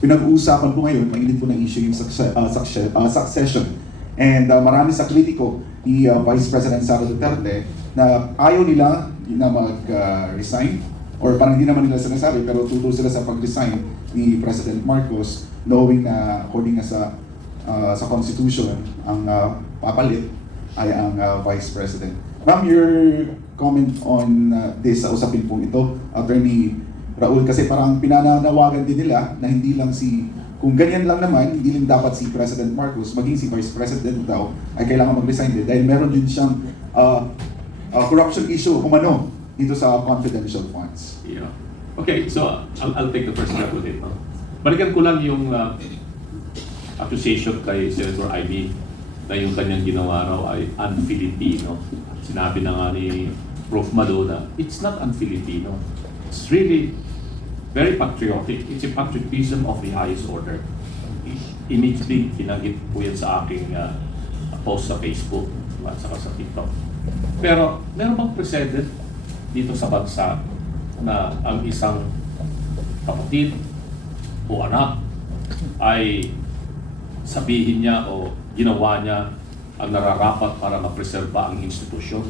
Pinag-uusapan po ngayon, mainit po ng issue yung succession. And marami sa kritiko ni Vice President Sara Duterte na ayaw nila na mag-resign or parang hindi naman nila sinasabi pero tuto sila sa pag-resign ni President Marcos knowing na according na sa Constitution ang papalit ay ang Vice President. Ma'am, your comment on this sa usapin pong ito, Attorney Raul, kasi parang pinanawagan din nila na hindi lang kung ganyan lang naman, hindi lang dapat si President Marcos, maging si Vice President daw, ay kailangan mag-resign din dahil meron din siyang corruption issue umano dito sa confidential funds. Yeah. Okay, so I'll take the first step with it. No? Balikan ko lang yung accusation kay Senator Ivy na yung kanyang ginawa raw ay un-Filipino. Sinabi na nga ni Prof. Madona, it's not un-Filipino. It's really very patriotic. It's a patriotism of the highest order. Immediately, kinagit po yan sa aking post sa Facebook at saka sa TikTok. Pero, meron bang precedent dito sa bansa na ang isang kapatid o anak ay sabihin niya o ginawa niya ang nararapat para mapreserba ang institusyon,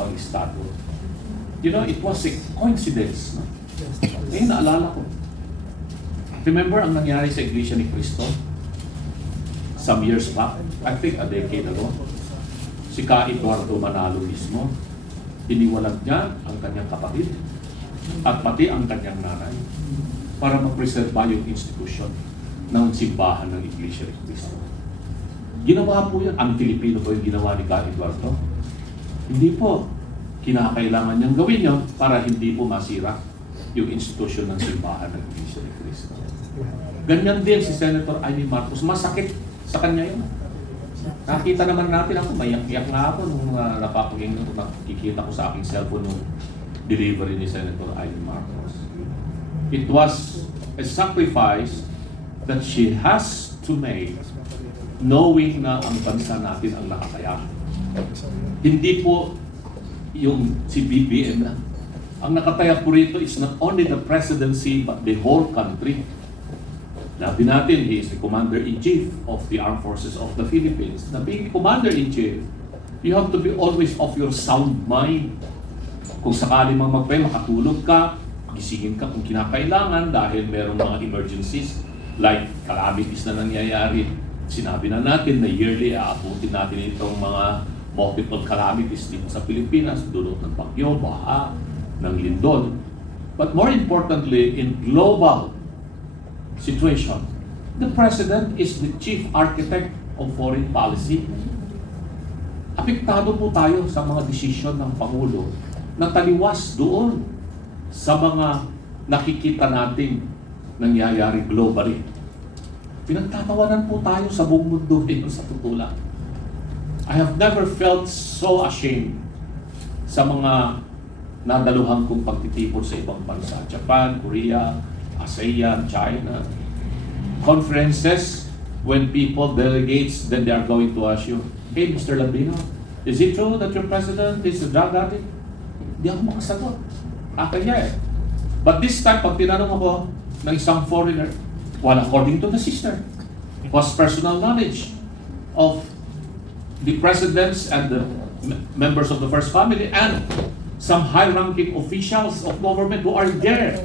ang Estado? You know, it was a coincidence. No? Ngayon, naalala ko. Remember ang nangyari sa Iglesia ni Cristo? Some years back, I think a decade ago, si Ka Eduardo Manalo mismo, iniwalag niya ang kanyang kapatid at pati ang kanyang nanay para mapreserba yung institusyon ng simbahan ng Iglesia ni Cristo. Ginawa po yun. Ang Pilipino po yung ginawa ni Ka Eduardo. Hindi po. Kinakailangan niyang gawin yun para hindi po masira yung institusyon ng simbahan ng Iglesia ni Cristo. Ganyan din si Senator Amy Marcos. Masakit sa kanya yun. Nakita naman natin ako, mayak-iyak na ako nung nakikita ko sa aking cellphone nung delivery ni Senator Amy Marcos. It was a sacrifice that she has to make knowing na ang bansa natin ang nakataya. Hindi po yung si BBM na. Ang nakataya po rito is not only the presidency but the whole country. Sabi natin, he is the Commander-in-Chief of the Armed Forces of the Philippines. Na being Commander-in-Chief, you have to be always of your sound mind. Kung sakali mang makatulog ka, gisingin ka kung kinakailangan dahil merong mga emergencies like calamities na nangyayari. Sinabi na natin na yearly aabutin natin itong mga multiple calamities dito sa Pilipinas, dulot ng bagyo, baha, ng lindol. But more importantly, in global situation, the President is the chief architect of foreign policy. Apektado po tayo sa mga desisyon ng Pangulo na taliwas doon sa mga nakikita nating nangyayari globally. Pinagtatawanan po tayo sa buong mundo dito sa tutulan. I have never felt so ashamed sa mga nadaluhan kong pagtitipon sa ibang bansa. Japan, Korea, ASEAN, China. Conferences, when people, delegates, then they are going to ask you, hey, Mr. Lambino, is it true that your president is a drug addict? Hindi ako makasagot. Akin niya eh. But this time, pag tinanong ako ng isang foreigner, well, according to the sister, was personal knowledge of the presidents and the members of the first family and some high-ranking officials of government who are there,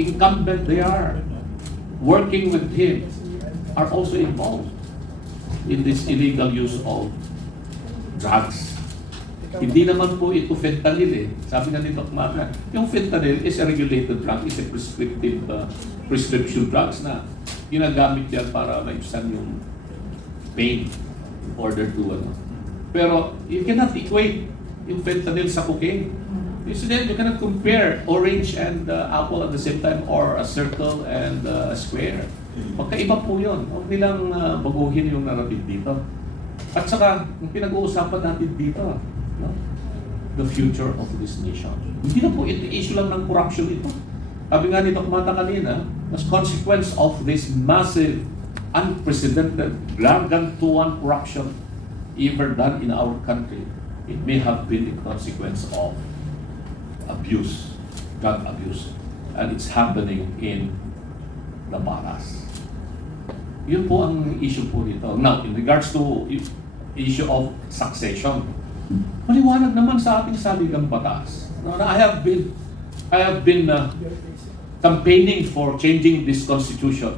incumbent they are, working with him, are also involved in this illegal use of drugs. Hindi naman po ito fentanyl eh. Sabi nga ni Doc Marna, yung fentanyl is a regulated drug, is a prescription drugs na ginagamit yan para maibsan yung pain in order to Pero you cannot equate yung fentanyl sa cocaine. You cannot compare orange and apple at the same time or a circle and a square. Magkaiba po yun. Huwag nilang baguhin yung narrative dito. At saka, yung pinag-uusapan natin dito, no? The future of this nation. Hindi na po issue lang ng corruption ito. Sabi nga ni Doc Mata kanina, as consequence of this massive, unprecedented, gargantuan corruption ever done in our country, it may have been a consequence of abuse, drug abuse. And it's happening in the baras. Yun po ang issue po dito. Now, in regards to issue of succession, maliwanag naman sa ating saligang batas. I have been campaigning for changing this constitution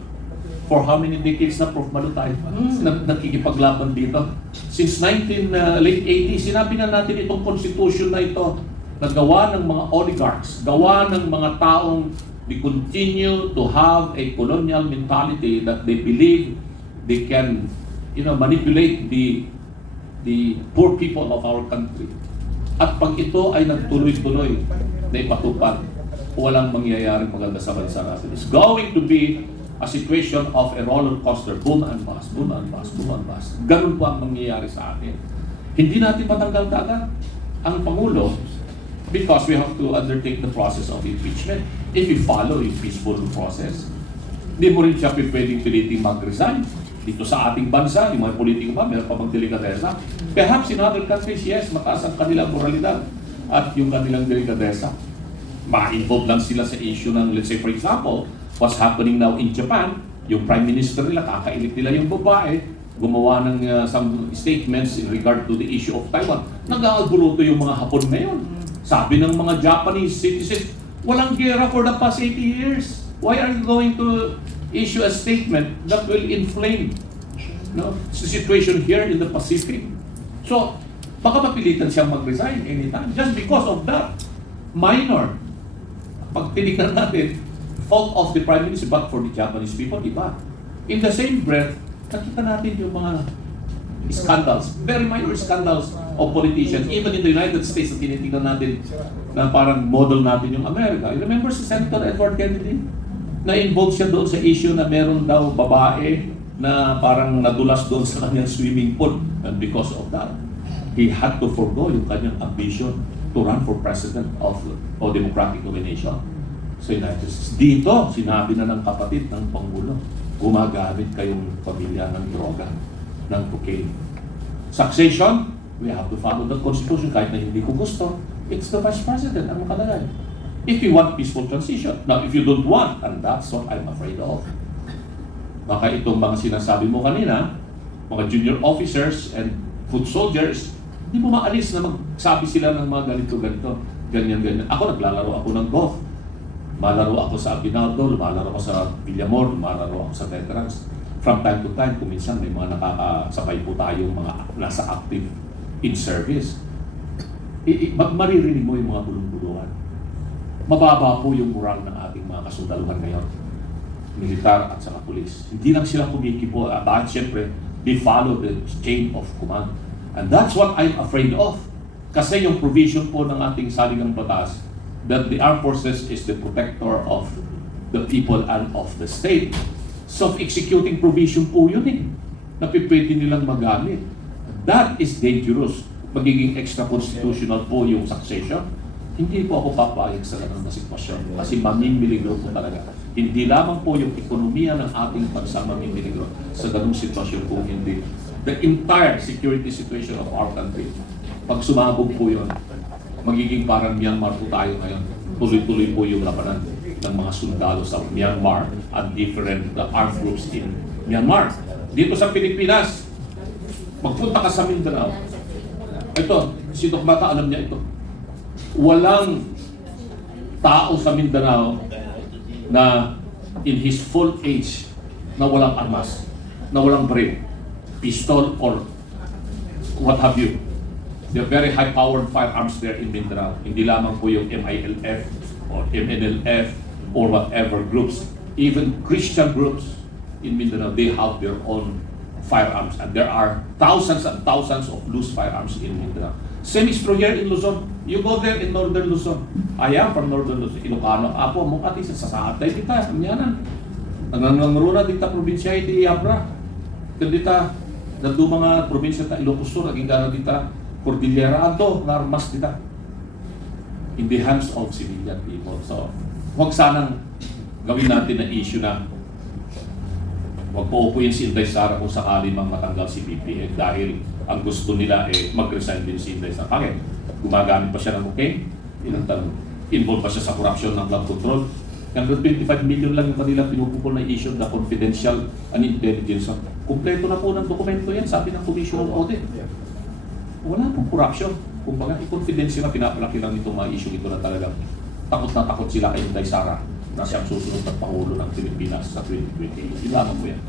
for how many decades na, Prof. Malu, tayo nakikipaglaban dito? Since late 80s, sinabi na natin itong constitution na ito na gawa ng mga oligarchs, gawa ng mga taong they continue to have a colonial mentality that they believe they can, manipulate the poor people of our country. At pag ito ay nagtuloy-tuloy na ipatupad, walang mangyayaring maganda sa bansa natin. It's going to be a situation of a roller coaster, boom and bust, boom and bust, boom and bust. Ganun po ang mangyayari sa atin. Hindi natin matanggal agad ang Pangulo because we have to undertake the process of impeachment. If you follow a peaceful process, hindi mo rin siya pwedeng piliting mag-resign. Dito sa ating bansa, yung mga politiko ba, meron pa magdelikadesa. Perhaps in other countries, yes, mataas ang kanilang moralidad at yung kanilang delikadesa. Ma-involve lang sila sa issue ng, let's say for example, what's happening now in Japan, yung prime minister nila, kakailit nila yung babae, gumawa ng some statements in regard to the issue of Taiwan. Nag-aaguruto yung mga Hapon ngayon. Sabi ng mga Japanese citizens, walang gera for the past 80 years. Why are you going to issue a statement that will inflame the situation here in the Pacific? So, baka mapilitan siyang mag-resign anytime just because of that. Minor. Pag tinignan natin, fault of the Prime Minister, but for the Japanese people, iba. In the same breath, nakita natin yung mga scandals, very minor scandals of politicians, even in the United States, na tinitingnan natin na parang model natin yung America. You remember si Senator Edward Kennedy? Na-involve siya doon sa issue na meron daw babae na parang nadulas doon sa kanyang swimming pool. And because of that, he had to forgo yung kanyang ambition to run for president of democratic nomination sa United States. Dito, sinabi na ng kapatid ng Pangulo, gumagamit kayong pamilya ng droga, ng cocaine. Succession, we have to follow the Constitution kahit na hindi ko gusto. It's the Vice President ang nakalagay. If you want peaceful transition. Now, if you don't want, and that's what I'm afraid of. Baka itong mga sinasabi mo kanina, mga junior officers and foot soldiers, hindi mo maalis na magsabi sila ng mga ganito-ganito, ganyan-ganyan. Ako, naglalaro ako ng golf. Malaro ako sa Aguinaldo, lumalaro ako sa Villamor, lumalaro ako sa veterans. From time to time, kuminsan may mga nakakasabay po tayong mga nasa active in service. Maririnig mo yung mga bulong-bulungan. Mababa po yung moral ng ating mga kasundaluhan ngayon. Militar at saka pulis. Hindi lang sila kumikibo. Dahil siyempre, they follow the chain of command. And that's what I'm afraid of. Kasi yung provision po ng ating saligang batas that the armed forces is the protector of the people and of the state. Self-executing provision po yun na pwede nilang magamit. That is dangerous. Magiging extra-constitutional po yung succession. Hindi po ako papayag sa ganun na sitwasyon kasi mamimiligro po talaga. Hindi lamang po yung ekonomiya ng ating bansa mamimiligro sa ganung sitwasyon po, hindi. The entire security situation of our country, pag sumabog po yun, magiging parang Myanmar po tayo ngayon. Tuloy-tuloy po yung labanan ng mga sundalo sa Myanmar at different armed groups in Myanmar. Dito sa Pilipinas, magpunta ka sa Mindanao. Ito, si Doc Bata alam niya ito. Walang tao sa Mindanao na in his full age na walang armas, na walang baril, pistol or what have you. There are very high-powered firearms there in Mindanao. Hindi lamang po yung MILF or MNLF or whatever groups. Even Christian groups in Mindanao, they have their own firearms. And there are thousands and thousands of loose firearms in Mindanao. Same is true here in Luzon. You go there in Northern Luzon. I am from Northern Luzon. Ilocano. Apo, mong ati sa saatay kita. Amyanan. Nangangaruna dita probinsya iti Iabra. Dita, nando mga probinsya ta Ilocos Sur, naging gana dita Cordillera. Ato, narmas dita. In the hands of civilian people. So, huwag sanang gawin natin na issue na huwag po upuin si Inday Sara kung sakali mang matanggal si BPN dahil ang gusto nila mag-resign din si Inday Sara. Bakit? Gumagamit pa siya ng cocaine? Involved pa siya sa korupsyon ng blood control? Yung 25 million lang yung kanilang pinupukol na issue na confidential and intelligence. Kumpleto na po ng dokumento yan, sabi ng Commission on Audit. Wala pong corruption. Kung baga, confidential na pinapalaki lang itong mga issue ito na talagang takot na takot sila kay Inday Sara na siyang susunod at Pangulo ng Pilipinas sa 2028. Yun lamang po yan.